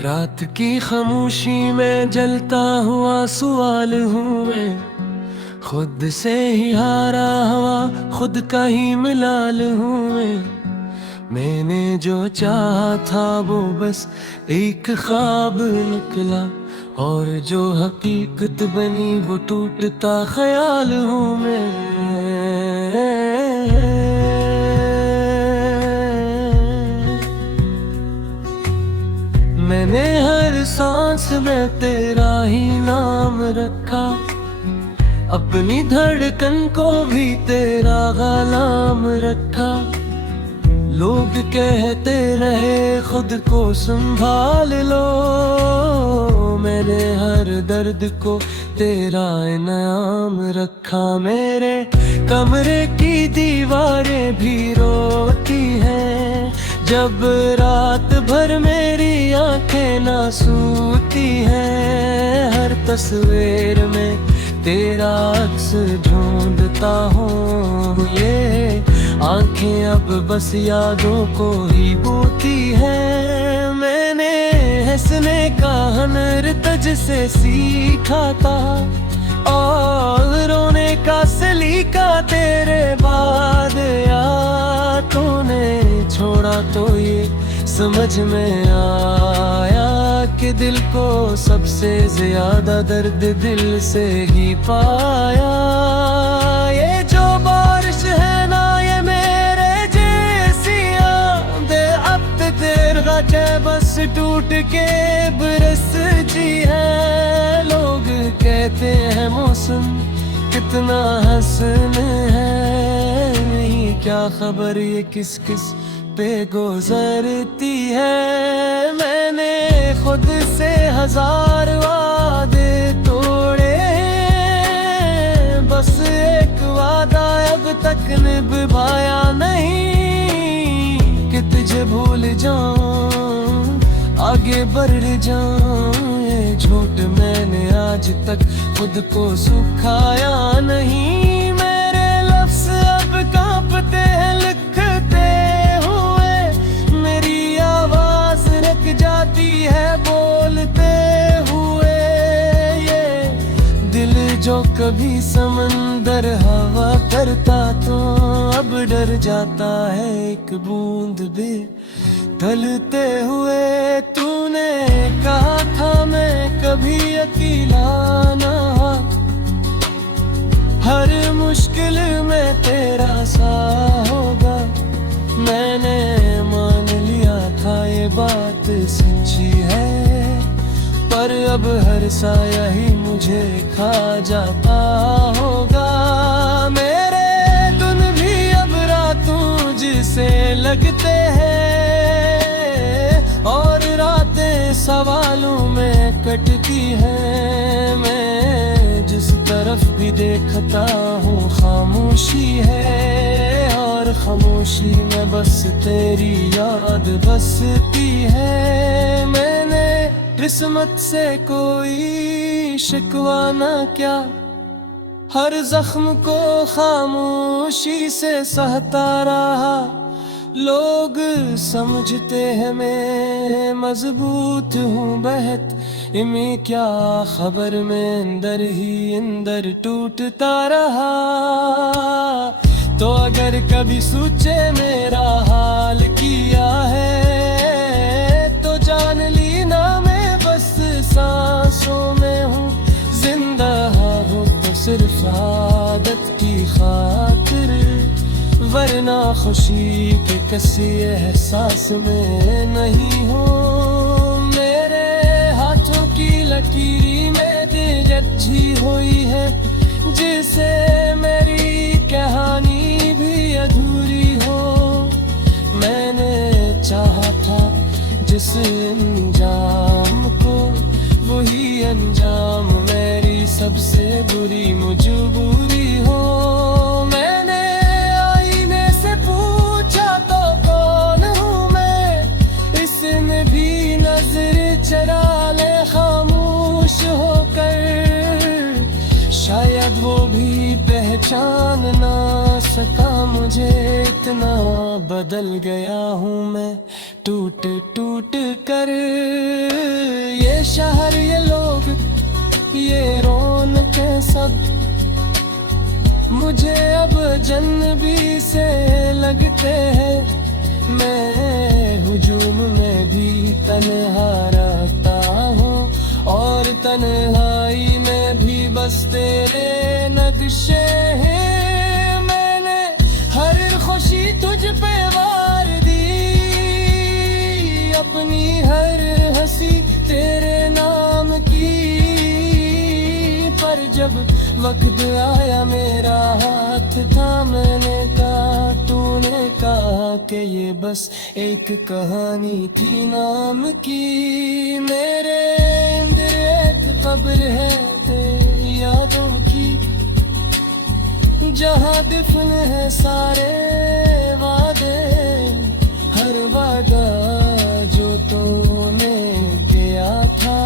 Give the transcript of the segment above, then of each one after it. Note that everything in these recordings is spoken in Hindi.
रात की खामोशी में जलता हुआ सवाल हूँ मैं, खुद से ही हारा हुआ खुद का ही मिलाल हूँ मैंने जो चाहा था वो बस एक ख्वाब निकला, और जो हकीकत बनी वो टूटता ख्याल हूँ मैं। मैंने हर सांस में तेरा ही नाम रखा, अपनी धड़कन को भी तेरा गुलाम रखा। लोग कहते रहे खुद को संभाल लो, मैंने हर दर्द को तेरा इनाम रखा। मेरे कमरे की दीवारें भी रोती हैं जब रात भर मेरी आंखें ना सूती हैं। हर तस्वीर में तेरा अक्स ढूंढता हूँ, ये आंखें अब बस यादों को ही बोती है। मैंने हंसने का हुनर तुझसे सीखा था, और रोने का सलीका तेरे बाद यार तूने छोड़ा तो ये समझ में आया कि दिल को सबसे ज्यादा दर्द दिल से ही पाया। ये जो बारिश है ना ये मेरे जैसी आंधे अब देर है बस टूट के बरसती है। लोग कहते हैं मौसम कितना हसन है, नहीं क्या खबर ये किस किस पे गुजरती है। मैंने खुद से हजार वादे तोड़े, बस एक वादा अब तक निभाया नहीं कि तुझे भूल जाऊं आगे बढ़ जाऊं। ये झूठ मैंने आज तक खुद को सुखाया नहीं। मेरे लफ्ज़ अब कांपते हैं लिखते हुए, मेरी आवाज रख जाती है बोलते हुए। ये दिल जो कभी समंदर हवा करता तो अब डर जाता है एक बूंद भी ढलते हुए। तूने कहा था मैं कभी अकेला ना, हर मुश्किल में तेरा साथ होगा। मैंने मान लिया था ये बात सच्ची है, पर अब हर साया ही मुझे खा जाता होगा। मेरे दिन भी अब रातों जिसे लगते हैं, और रातें सवालों में कटती हैं। मैं जिस तरफ भी देखता हूँ खामोशी है, और खामोशी में बस तेरी याद बसती है। मैंने किस्मत से कोई शिकवा ना क्या, हर जख्म को खामोशी से सहता रहा। लोग समझते हैं मैं मजबूत हूँ बहत, इन्हें क्या खबर मैं अंदर ही अंदर टूटता रहा। तो अगर कभी सोचे मेरा हाल किया है, तो जान ली ना मैं बस सांसों में हूँ। जिंदा हो तो सिर्फ आदत की खातिर, वरना खुशी के किसी एहसास में नहीं हूँ। मेरे हाथों की लकीरी में दिल अच्छी हुई है, जिसे मेरी कहानी भी अधूरी हो। मैंने चाहा था जिस अंजाम को, वही अंजाम मेरी सबसे बुरी मजबूरी हो। मैंने आईने से पूछा तो कौन हूँ मैं, इसने भी नजर चरा ले खामोश होकर। शायद वो भी पहचान ना सका मुझे, इतना बदल गया हूँ मैं टूट टूट कर। सब, मुझे अब जन्नबी से लगते हैं। मैं हुजूम में भी तन्हा रहता हूँ, और तन्हाई में भी बस तेरे नक्शे हैं। मैंने हर खुशी तुझ पे वार दी, अपनी हर हंसी तेरे नाम की। पर जब वक्त आया मेरा हाथ थामने का, तूने कहा कि ये बस एक कहानी थी नाम की। मेरे अंदर एक कब्र है तेरी यादों की, जहाँ दिफन है सारे वादे। हर वादा जो तूने किया था,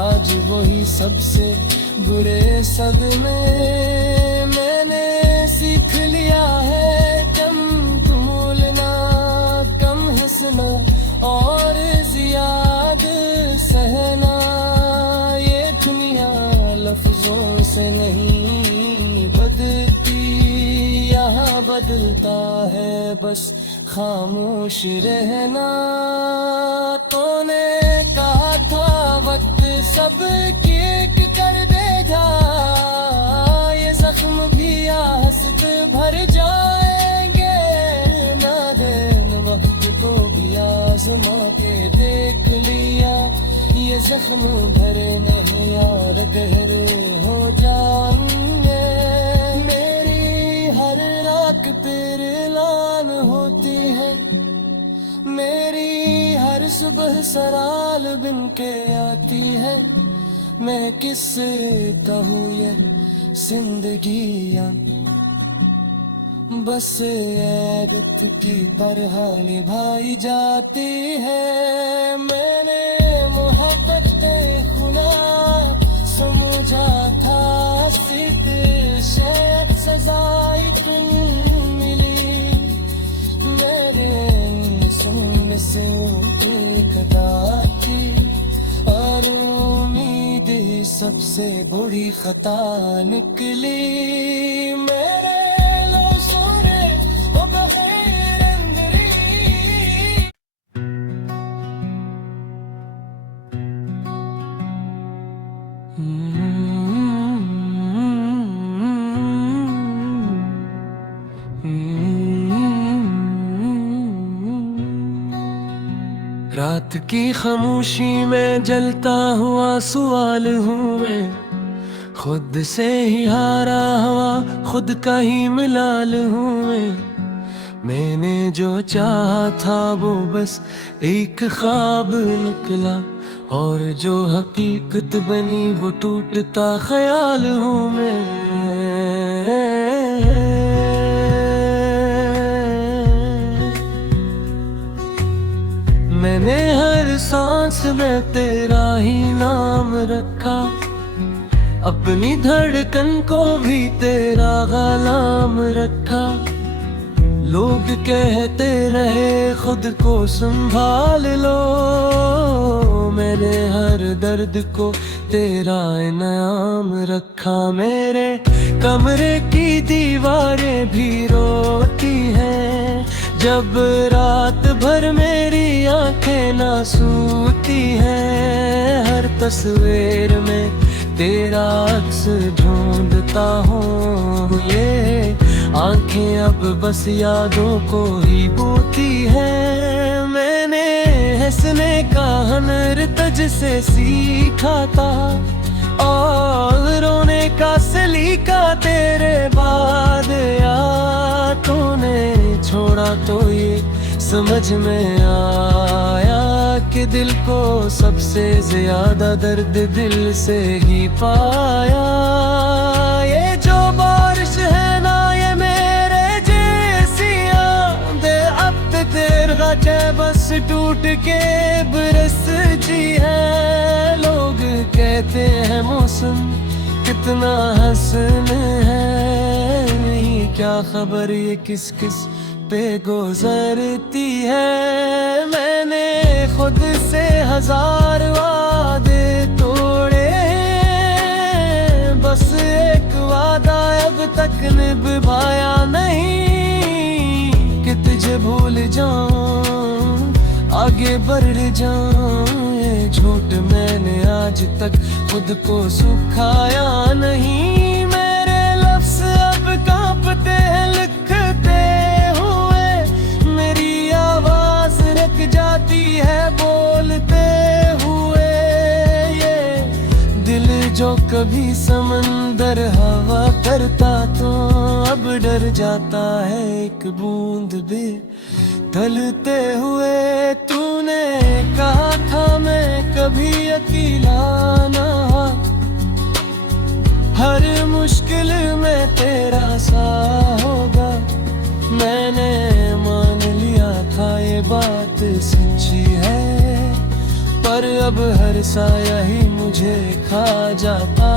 आज वही सबसे बुरे सदमे। मैंने सीख लिया है कम भूलना, कम हंसना और ज्याद सहना। ये दुनिया लफ्जों से नहीं बदलती, यहाँ बदलता है बस खामोश रहना। तूने कहा था वक्त सब एक कर देगा, ये जख्म भी हंसत भर जाएंगे। नादैन वक्त को भी आजमा के देख लिया, ये जख्म भरे नहीं यार गहरे हो जाएंगे। मेरी हर रात तेरे ऐलान होती है, मेरी हर सुबह सराल बिन के आती है। मैं किससे कहूँ ये जिंदगियाँ बस ऐगत की तरह निभाई जाती है। मैंने मोहब्बत खुला समझा था, सिद्ध शायद सजा इतनी मिली। मेरे सुनने से एक बात थी, और उम्मीद सबसे बुरी खता निकली। मेरे लौसूरे वो बग़ैर अंदरी। रात की खामोशी में जलता हुआ सवाल हूँ मैं, खुद से ही हारा हुआ खुद का ही मिलाल हूँ मैं। मैंने जो चाहा था वो बस एक ख्वाब निकला, और जो हकीकत बनी वो टूटता ख्याल हूँ मैं। मैंने हर सांस में तेरा ही नाम रखा, अपनी धड़कन को भी तेरा गुलाम रखा। लोग कहते रहे खुद को संभाल लो, मैंने हर दर्द को तेरा इनाम रखा। मेरे कमरे की दीवारें भी रोती हैं जब रात भर मेरी आंखें ना सूती हैं। हर तस्वीर में तेरा अक्स ढूंढता हूँ, ये आंखें अब बस यादों को ही बोती हैं। मैंने हंसने का हुनर तुझसे सीखा था, और रोने का सलीका तेरे बाद याद तूने छोड़ा तो ये समझ में आया कि दिल को सबसे ज्यादा दर्द दिल से ही पाया। ये जो बारिश है ना ये मेरे जैसी आंधे, अब तक देर गाचे बस टूट के बरसती है। लोग कहते हैं मौसम कितना हसन है, नहीं क्या खबर ये किस किस पे गुजरती है। मैंने खुद से हजार वादे तोड़े, निभाया नहीं कि तुझे भूल जाऊं, आगे बढ़ जाऊं। ये झूठ मैंने आज तक खुद को सुखाया नहीं। मेरे लफ्ज़ अब कांपते हैं लिखते हुए, मेरी आवाज़ रख जाती है बोलते हुए। ये दिल जो कभी समंदर हवा करता तो अब डर जाता है एक बूंद भी ढलते हुए। तूने कहा था मैं कभी अकेला ना, हर मुश्किल में तेरा साथ होगा। मैंने मान लिया था ये बात सच्ची है, पर अब हर साया ही मुझे खा जाता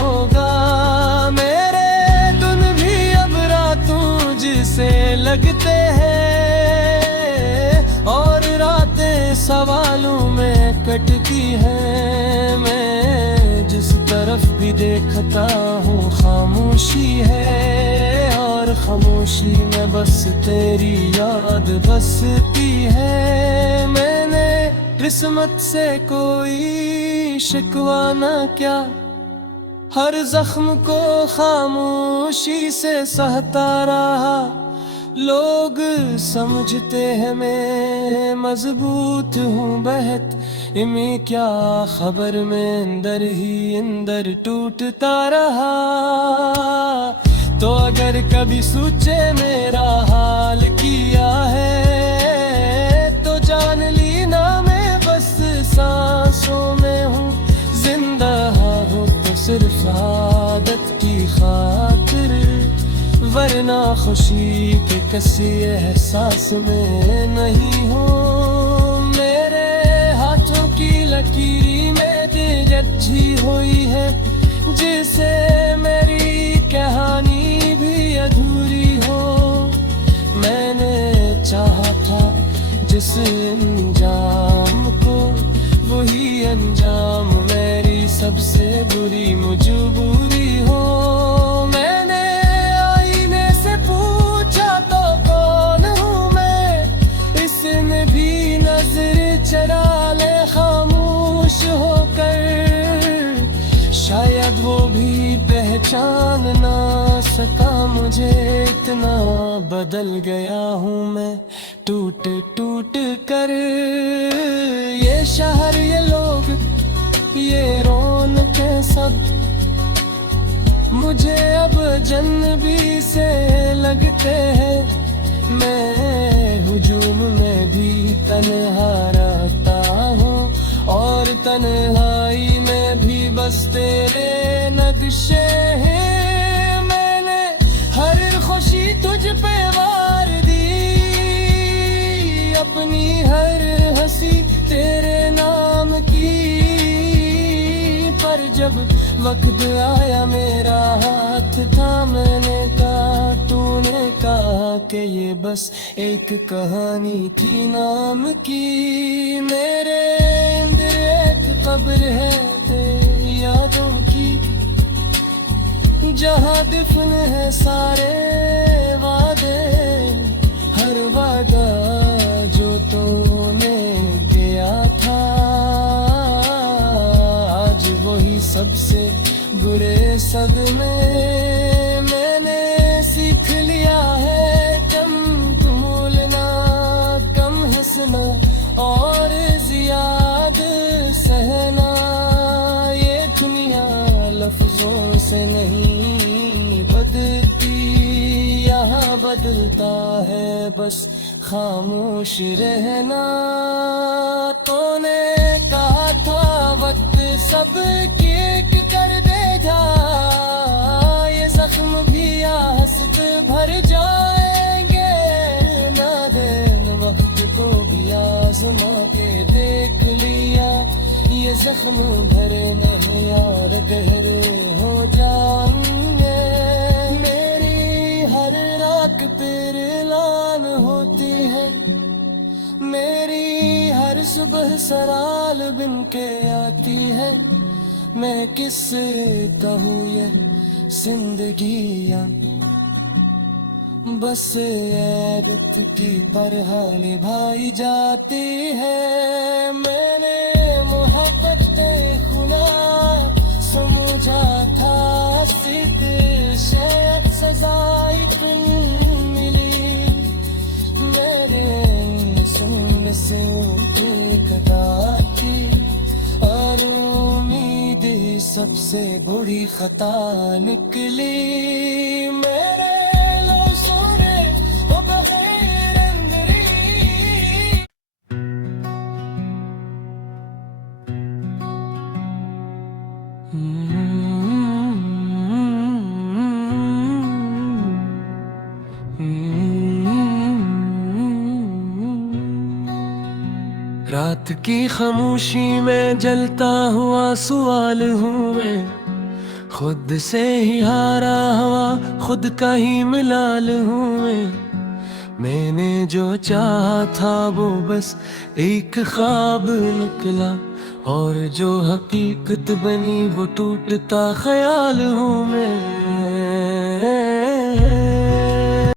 होगा। मेरे दिन भी अब रातों जिसे लगते हैं, और रातें सवालों में कटती हैं। मैं जिस तरफ भी देखता हूँ खामोशी है, और खामोशी में बस तेरी याद बसती है। मैंने किस्मत से कोई शिकवा ना क्या, हर जख्म को खामोशी से सहता रहा। लोग समझते हैं मैं मजबूत हूँ बहत, इन्हें क्या खबर मैं अंदर ही अंदर टूटता रहा। तो अगर कभी सोचे मेरा हाल किया है, तो जान ली ना मैं बस सांसों में हूँ। जिंदा हो तो सिर्फ आदत की खातिर, वरना खुशी के किसी एहसास में नहीं हूँ। मेरे हाथों की लकीरी में तेज हुई है, जिसे मेरी कहानी भी अधूरी हो। मैंने चाहा था जिस अंजाम को, वही अंजाम मेरी सबसे बुरी मजबूरी हो। मैंने आईने से पूछा तो कौन हूँ मैं, इसने भी नजर चरा ले खामोश होकर। शायद वो भी पहचान ना सका मुझे, इतना बदल गया हूँ मैं टूट टूट कर। ये शहर, ये लोग, ये रौनकें सब मुझे अब जन्नबी से लगते हैं। मैं हुजूम में भी तन्हा रहता हूँ, और तन्हाई में भी बस तेरे नक्शे हैं। मैंने हर खुशी तुझ पे वार दी, अपनी हर हंसी तेरे नाम की। पर जब वक्त आया मेरा हाथ थामने का, तूने कहा कि ये बस एक कहानी थी नाम की। मेरे अंदर एक कब्र है तेरी यादों की, जहाँ दफन है सारे वादे। हर वादा जो तूने किया था, आज वही सबसे बुरे सदमे। मैंने सीख लिया है कम भूलना, कम हंसना और जियाद सहना। ये दुनिया लफ्जों से नहीं बदलती, यहाँ बदलता है बस खामोश रहना। तूने कहा था वक्त सब एक कर देगा, ये जख्म भी हंसत भर जाएंगे। ना दिन वक्त को भी आजमा के देख लिया, ये जख्म भरे नहीं यार गहरे हो जाएंगे। मेरी हर रात पर ऐलान होती है, मेरी हर सुबह सराल बिन के आती है। मैं किससे कहूँ ये जिंदगियाँ बस ऐगत की तरह निभाई जाती है। मैंने मोहब्बत खुदा समझा था, सिद्ध शायद सजाई मिली मेरे सुनने से एक थी, और उम्मीद सबसे बुरी खता निकली। मेरे लौसोरे वो बगैर अंदरी। रात की खामोशी में जलता हुआ सवाल हूँ मैं, खुद से ही हारा हुआ खुद का ही मिलाल हूँ मैं। मैंने जो चाहा था वो बस एक ख्वाब निकला, और जो हकीकत बनी वो टूटता ख्याल हूँ मैं।